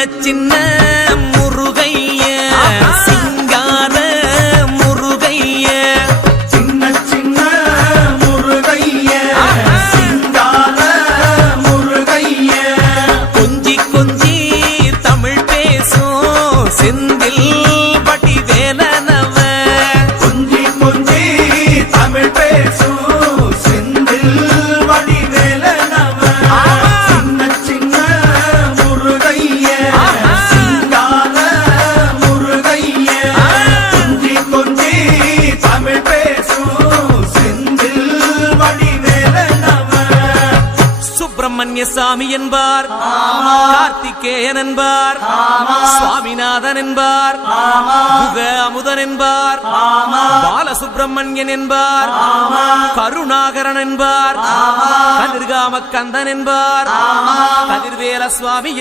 சின்ன முருகைய சிங்கார முருகைய சின்ன சின்ன முருகைய சிங்கார முருகைய கொஞ்சி கொஞ்சி தமிழ் பேசும் செந்தில் பட்டி வேலனவ கொஞ்சி கொஞ்சி தமிழ் பேசும் செந்தில் படி வேலனவ சின்ன சின்ன முருகைய சிங்கார முருகைய கொஞ்சி கொஞ்சி தமிழ் பேசும் செந்தில் படி வேலனவ சுப்பிரமணிய சாமி என்பார் கார்த்திகேயன் என்பார் சுவாமிநாதன் என்பார் முக அமுதன் என்பார் பாலசுப்பிரமணியன் என்பார் கருணாகரன் என்பார் கதிர்காம கந்தன் என்பார் கதிர்வேல சுவாமி